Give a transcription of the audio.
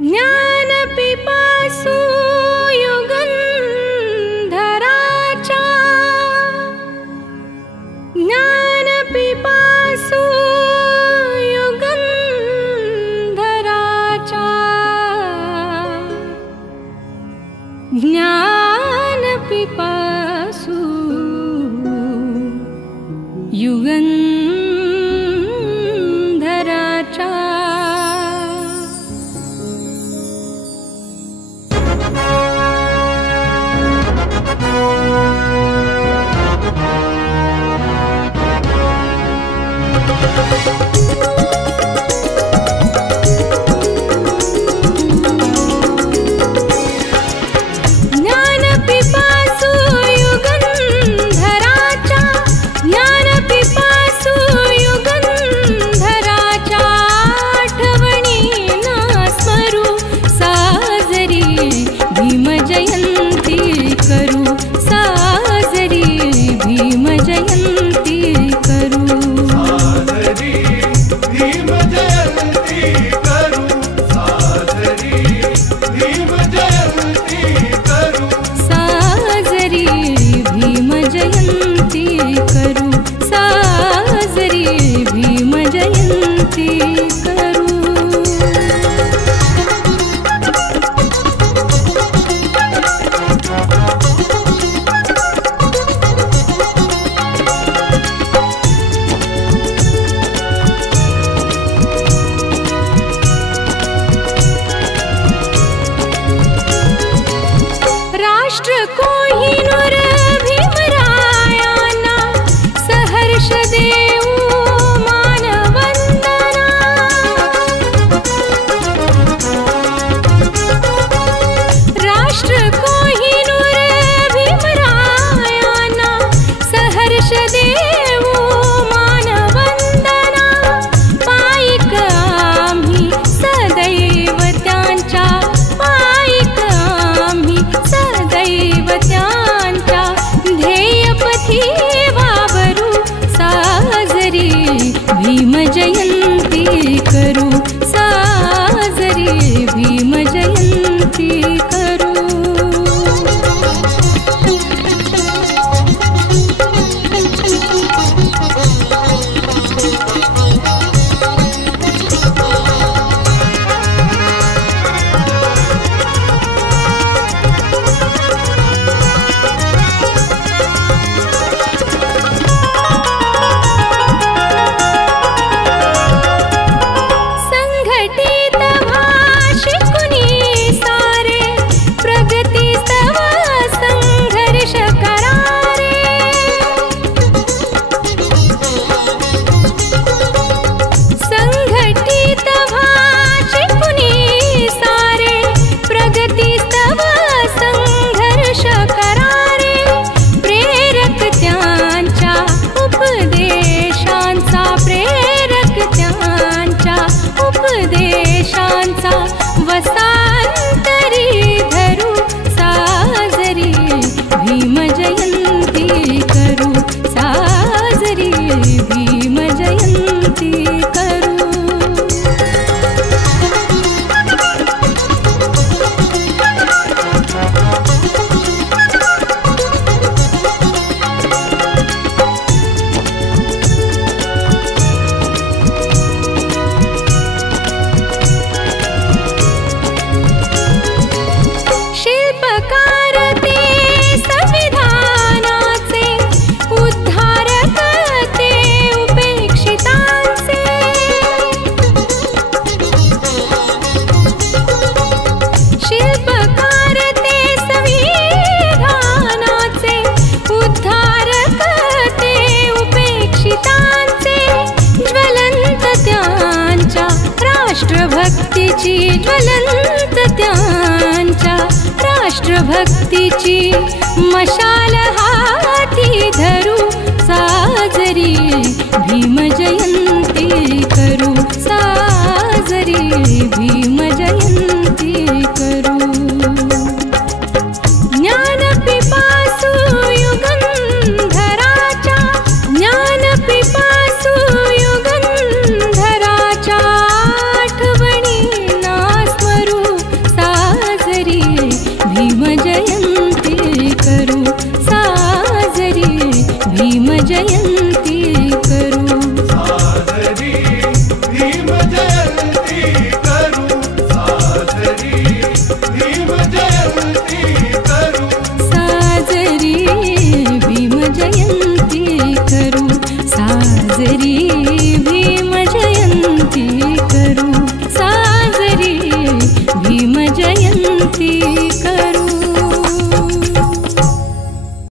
ज्ञानपिपासु युगन्धराचा ज्ञानपिपासु युगन्धराचा ज्ञानपिपासु युगन्धराचा ज्ञानपिपासु युगन्धराचा ज्ञानपिपासु युगन्धराचा आठवणी ना स्मरू साजरी भीमजयंती करू साजरी भीमजयंती करू साजरी भीमजयंती करू साजरी भीमजयंती करू साजरी भीमजयंती करू साजरी भीमजयंती करू राष्ट्र कोहिनूर भीमरायांना सहर्ष देऊ मानवंदना राष्ट्र कोहिनूर भीमरायांना सहर्ष देऊ मानवंदना पायिक आम्ही सदैव त्यांच्या पायिक आम्ही सदैव त्यांच्या ध्येयपथी वावरू साजरी भीमजयंती करू साजरी भीमजयंती करू संघटित भाषिकुनी सारे प्रगती स्तव संघर्ष करारे संघटित भाषिकुनी सारे प्रगती स्तव संघर्ष करारे प्रेरक त्यांच्या उपदेशांचा प्रेरक त्यांच्या उपदेशांचा वसांतरी धरू साजरी भीमजयंती करू साजरी भीमजयंती करू शिल्पकार ते संविधानाचे उद्धारक ते उपेक्षितांचे शिल्पकार ते संविधानाचे उद्धारक ते उपेक्षितांचे ज्वलंत त्यांच्या राष्ट्रभक्तीची ज्वलंत त्यांच्या राष्ट्रभक्तीची मशाल हाती धरू साजरी भीमजयंती करू साजरी भीमजयंती करू ज्ञानपिपासु युगन्धराचा ज्ञानपिपासु युगन्धराचा आठवणी ना स्मरू जयंती करू साजरी भीम जयंती करू साजरी भीम जयंती